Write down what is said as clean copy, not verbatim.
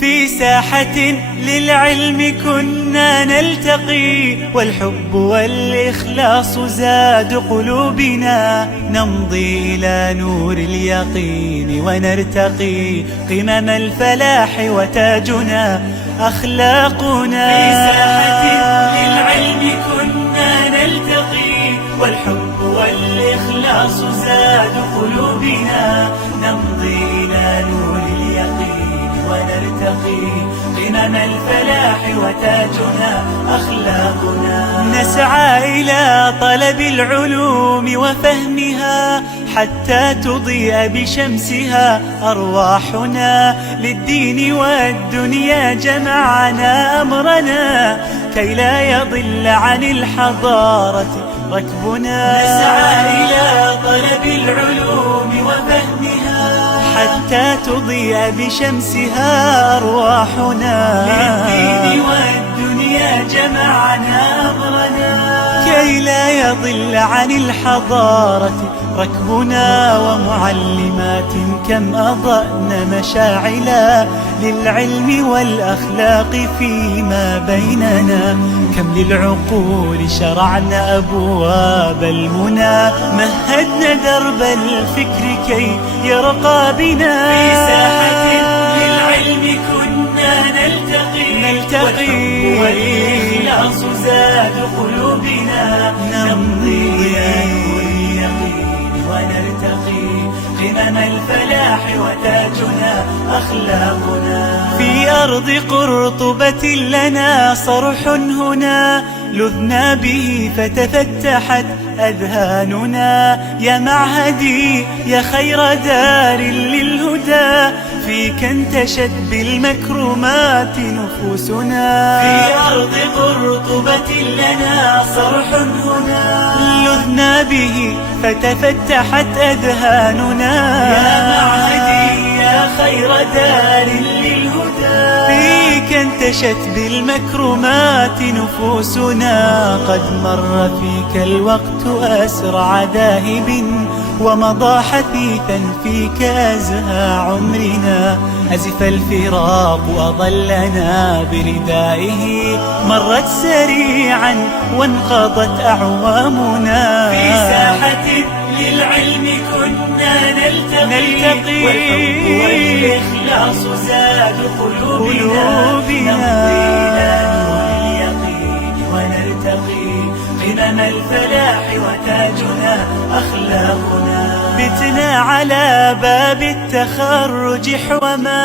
في ساحة للعلم كنا نلتقي، والحب والإخلاص زاد قلوبنا، نمضي إلى نور اليقين ونرتقي قمم الفلاح وتاجنا أخلاقنا. في ساحة للعلم كنا نلتقي، والحب والإخلاص زاد قلوبنا، نمضي إلى نور اليقين ونرتقي قمم الفلاح وتاجنا أخلاقنا. نسعى إلى طلب العلوم وفهمها حتى تضيء بشمسها أرواحنا، للدين والدنيا جمعنا أمرنا كي لا يضل عن الحضارة ركبنا. نسعى إلى طلب العلوم وفهمها حتى تضيء بشمسها أرواحنا، للدين والدنيا جمعنا أمرنا كي لا يضل عن الحضارة ركبنا. ومعلمات كم أضأن مشاعلا للعلم والأخلاق فيما بيننا، كم للعقول شرعنا أبواب المنى، مهدنا درب الفكر كي يرقى بنا. في ساحة للعلم كنا نلتقي والإخلاص زاد قلوبنا، نمضي إلى نور اليقين ونرتقي قمم الفلاح وتاجنا أخلاقنا. في أرض قرطبة لنا صرح هنا، لذنا به فتفتحت أذهاننا، يا معهدي يا خير دار للهدى، فيك انتشت بالمكرمات نفوسنا. في أرض قرطبة لنا صرح هنا، لذنا به فتفتحت أذهاننا، يا معهدي يا خير دار للهدى، فيك انتشت بالمكرمات نفوسنا. قد مر فيك الوقت أسرع ذاهب، ومضى حثيثا فيك أزهى عمرنا، أزف الفراق وظلنا بردائه، مرت سريعا وانقضت أعوامنا. في ساحة للعلم كنا نلتقي، والحب والإخلاص زاد قلوبنا، نمضي إلى نور اليقين ونرتقي قمم الفلاح وتاجنا أخلاقنا. بتنا على باب التخرج حوما